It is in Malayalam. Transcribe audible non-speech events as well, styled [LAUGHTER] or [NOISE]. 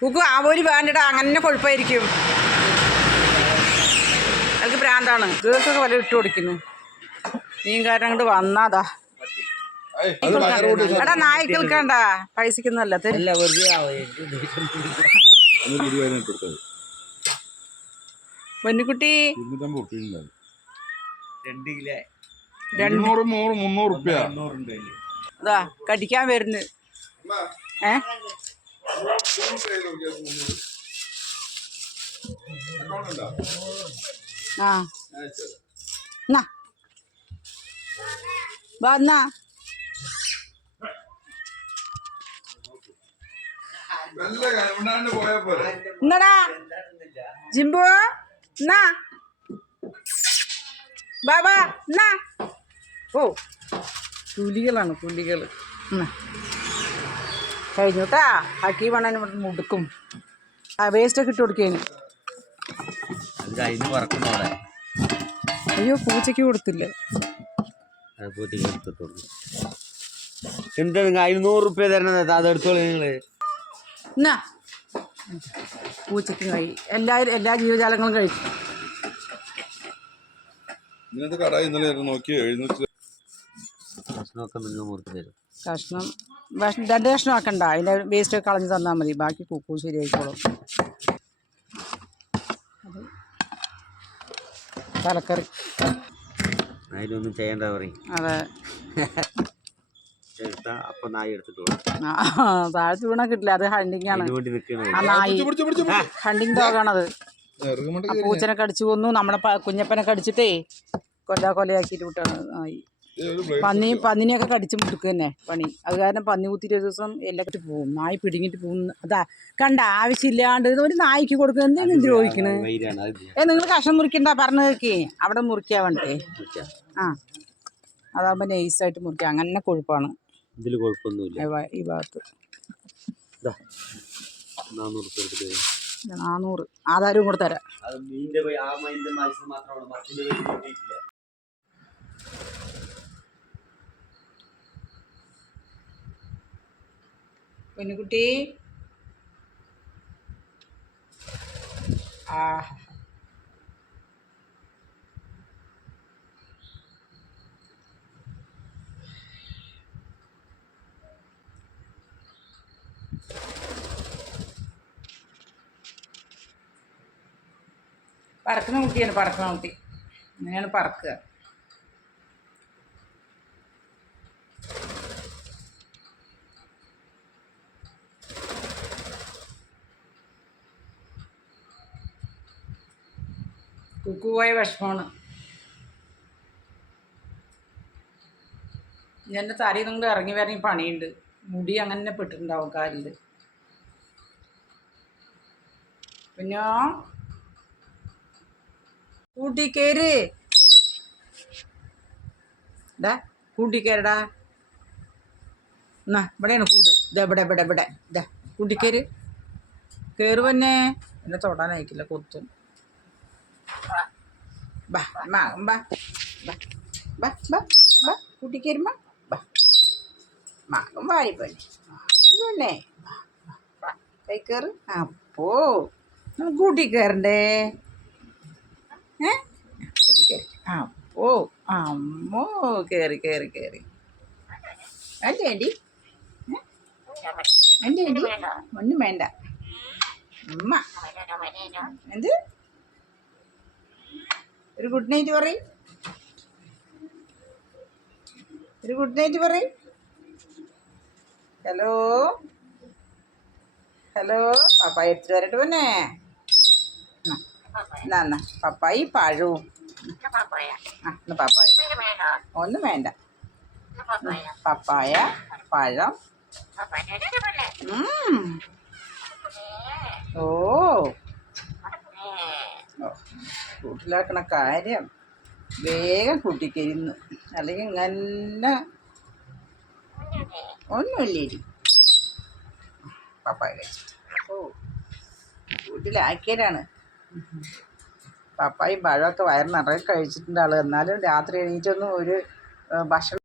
കുക്കു ആവോലി വേണ്ടടാ അങ്ങനെ കൊഴുപ്പായിരിക്കും. എനിക്ക് ഭ്രാന്താണ് ഗേൾസൊക്കെ വല്ല ഇട്ട് കൊടുക്കുന്നു. മീൻകാരൻ അങ്ങോട്ട് വന്നാതാ എടാ നായ്ക്കൽക്കണ്ട പൈസക്കൊന്നല്ല പൊന്നുകുട്ടി. കടിക്കാൻ വരുന്നു. ഏ? ആ. എന്നാ വാ എന്നാ എന്നടാ ജിംബു എന്നാ ബാബാ എന്നാ ഓ പുലികളാണ് പുലികൾ എന്നാ കഴിഞ്ഞു കേട്ടാ അക്കി വേണം ഇവിടെ മുടുക്കും. ആ വേസ്റ്റൊക്കെ ഇട്ട് കൊടുക്കേന്. അയ്യോ പൂച്ചയ്ക്ക് കൊടുത്തില്ലേ. എന്താ നിങ്ങൾ അഞ്ഞൂറ് റുപ്യ തരണത്? അതെടുത്തോളൂ നിങ്ങൾ. എന്നാ? പൂച്ചയ്ക്ക് കഴി. എല്ലാവരും എല്ലാ ജീവജാലങ്ങളും കഴിച്ചു. ഇന്നത്തെ കട ഇന്നലെ ഞാൻ നോക്കി എഴുന്നൂറ്റി ഭക്ഷണമൊക്കെ നിങ്ങൾ തരും. കഷ്ണം. ഭക്ഷണം രണ്ട് കഷ്ണം ആക്കണ്ട. അതിന്റെ വേസ്റ്റ് കളഞ്ഞ് തന്നാൽ മതി. ബാക്കി കുക്കു ശരിയായിക്കോളും. തലക്കറി. അതിലൊന്നും ചെയ്യണ്ട പറയും. അതെ. [LAUGHS] എടുത്താ അപ്പൊ നായി എടുത്തിട്ട് പോകും ആ താഴത്ത് വീണ കിട്ടില്ല. അത് ഹണ്ടിങ് ആണ് അതിന് വേണ്ടി നിൽക്കണേ. ആ നായി. പിടിച്ച് പിടിച്ച് പിടിച്ച് [LAUGHS] ഹണ്ടിങ് ഡോഗാണത്. ഇറങ്ങുമ്പോഴേ ആ പൂച്ചനെ കടിച്ചു കൊന്നു. നമ്മളെ കുഞ്ഞപ്പനെ കടിച്ചിട്ടേ കൊല്ലാ കൊലയാക്കിയിട്ട് വിട്ടാണ് നായി. പന്നി പന്നിനെയൊക്കെ കടിച്ച് മുടുക്കുക തന്നെ പണി. അത് കാരണം പന്നി കുത്തിയിട്ട് ഒരു ദിവസം എല്ലാം പോകും. നായി പിടിങ്ങിട്ട് പോകും. അതാ കണ്ട ആവശ്യമില്ലാണ്ട് ഒരു നായ്ക്ക് കൊടുക്കുക എന്തെങ്കിലും ദ്രോഹിക്കണ് ഏ നിങ്ങൾ കഷ്ണം മുറിക്കണ്ട പറഞ്ഞു കേൾക്കേ അവിടെ മുറിക്കാൻ വേണ്ടേ. ആ. അതാകുമ്പോൾ നൈസായിട്ട് മുറിക്കാം. അങ്ങനെ കൊഴുപ്പാണ്. ഇതിൽ കുഴപ്പമൊന്നുമില്ല ഈ ഭാഗത്ത്. നാനൂറ് ആധാരവും കൂടെ തരാം. പൊന്നുകുട്ടി. ആ. പറക്കുന്ന കുട്ടിയാണ് പറക്കുന്ന കുട്ടി. അങ്ങനെയാണ് പറക്കുക. കുക്കുപോയ വിഷമമാണ്. എന്റെ തലയിൽ നിങ്ങൾ ഇറങ്ങി വരങ്ങി പണിയുണ്ട്. മുടി അങ്ങനെ പെട്ടിട്ടുണ്ടാവും കാലിൽ പിന്നെ കൂട്ടിക്കേര് ഡാ കൂട്ടിക്കേരടാ എന്നാ ഇവിടെയാണ് കൂട്. ഇതാ ഇവിടെ ഇവിടെ ഇവിടെ. ഇതാ കൂട്ടിക്കേര് കയറുവന്നെ തന്നെ എന്നെ തൊടാനായിക്കില്ല കൊത്തും. ബാ മാ ബാ. ബാ ബാ ബാ ബാ. കൂട്ടിക്കേരുമ്മ ബാ മാക്കും വാരിപ്പന്നെ പിന്നെ. കൈ കയറ് അപ്പോ കൂട്ടിക്കയറണ്ടേ കൂട്ടി കയറണ്ടേ ഏ? കൂട്ടി അപ്പോ അമ്മോ കയറി കയറി കയറി അല്ലേ അടി? അല്ലേ അടി? ഒന്നും വേണ്ട. ഉമ്മ. എന്ത്? ഒരു ഗുഡ് നൈറ്റ് പറ ഒരു ഗുഡ് നൈറ്റ് പറ ഹലോ ഹലോ പപ്പായ എടുത്തിട്ട് വരട്ടെ പിന്നെ. എന്നാ എന്നാ പപ്പായി പഴവും. ആ പപ്പായ. ഒന്നും വേണ്ട. പപ്പായ. പഴം. ഓ, കൂട്ടിലാക്കണ കാര്യം വേഗം കൂട്ടിക്കരിന്ന്. അല്ലെങ്കിൽ ഇങ്ങനെ ഒന്നുമില്ലേരി പപ്പായ കഴിച്ചിട്ട് ഓ കൂട്ടിലാക്കിയതാണ് പപ്പായും പഴമൊക്കെ വയറ് നിറയെ കഴിച്ചിട്ടുണ്ട് ആൾ എന്നാലും രാത്രി എണീറ്റൊന്നും ഒരു ഭക്ഷണം